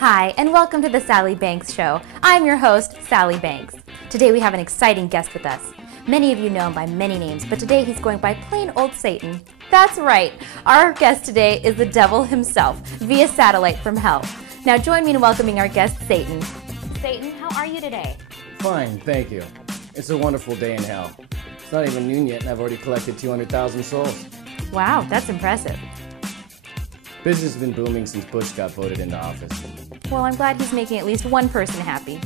Hi, and welcome to the Sally Banks Show. I'm your host, Sally Banks. Today we have an exciting guest with us. Many of you know him by many names, but today he's going by plain old Satan. That's right, our guest today is the devil himself, via satellite from hell. Now join me in welcoming our guest, Satan. Satan, how are you today? Fine, thank you. It's a wonderful day in hell. It's not even noon yet, and I've already collected 200,000 souls. Wow, that's impressive. Business has been booming since Bush got voted into office. Well, I'm glad he's making at least one person happy.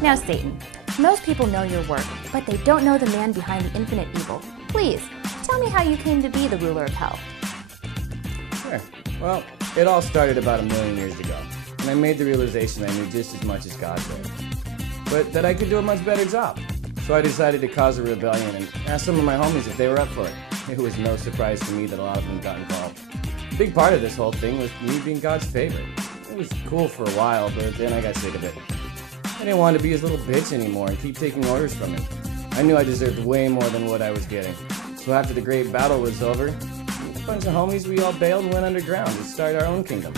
Now, Satan, most people know your work, but they don't know the man behind the infinite evil. Please, tell me how you came to be the ruler of hell. Sure. Well, it all started about 1,000,000 years ago, and I made the realization I knew just as much as God did, but that I could do a much better job. So I decided to cause a rebellion and asked some of my homies if they were up for it. It was no surprise to me that a lot of them got involved. A big part of this whole thing was me being God's favorite. It was cool for a while, but then I got sick of it. I didn't want to be his little bitch anymore and keep taking orders from him. I knew I deserved way more than what I was getting. So after the great battle was over, a bunch of homies, we all bailed and went underground to start our own kingdom,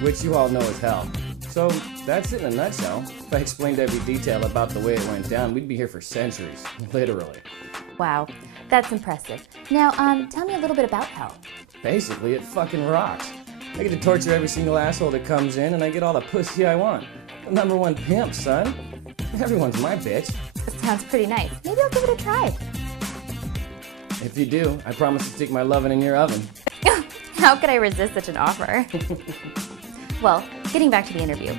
which you all know is hell. So that's it in a nutshell. If I explained every detail about the way it went down, we'd be here for centuries, literally. Wow, that's impressive. Now, tell me a little bit about hell. Basically, it fucking rocks. I get to torture every single asshole that comes in, and I get all the pussy I want. The #1 pimp, son. Everyone's my bitch. That sounds pretty nice. Maybe I'll give it a try. If you do, I promise to stick my lovin' in your oven. How could I resist such an offer? Well, getting back to the interview.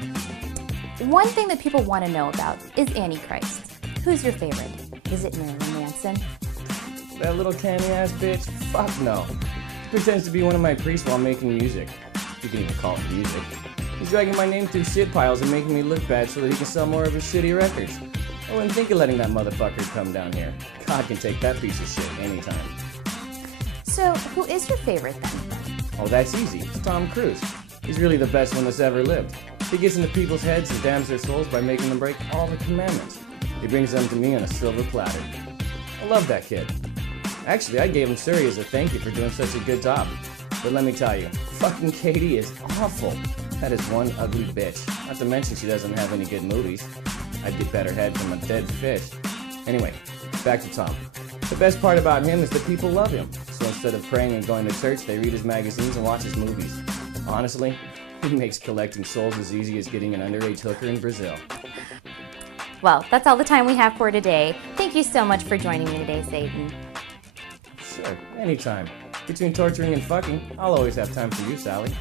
One thing that people want to know about is Antichrist. Who's your favorite? Is it Marilyn Manson? That little canny-ass bitch? Fuck no. He pretends to be one of my priests while making music. You can even call it music. He's dragging my name through shit piles and making me look bad so that he can sell more of his shitty records. I wouldn't think of letting that motherfucker come down here. God can take that piece of shit anytime. So, who is your favorite then? Oh, that's easy. It's Tom Cruise. He's really the best one that's ever lived. He gets into people's heads and damns their souls by making them break all the commandments. He brings them to me on a silver platter. I love that kid. Actually, I gave him Surrey as a thank you for doing such a good job. But let me tell you, fucking Katie is awful. That is one ugly bitch. Not to mention she doesn't have any good movies. I'd get better head from a dead fish. Anyway, back to Tom. The best part about him is that people love him. So instead of praying and going to church, they read his magazines and watch his movies. Honestly, he makes collecting souls as easy as getting an underage hooker in Brazil. Well, that's all the time we have for today. Thank you so much for joining me today, Satan. Sure, anytime. Between torturing and fucking, I'll always have time for you, Sally.